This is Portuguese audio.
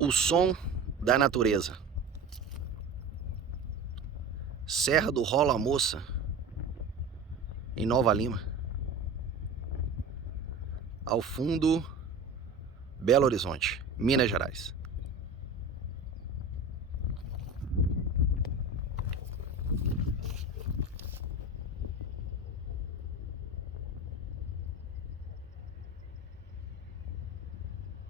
O som da natureza. Serra do Rola Moça, em Nova Lima. Ao fundo, Belo Horizonte, Minas Gerais.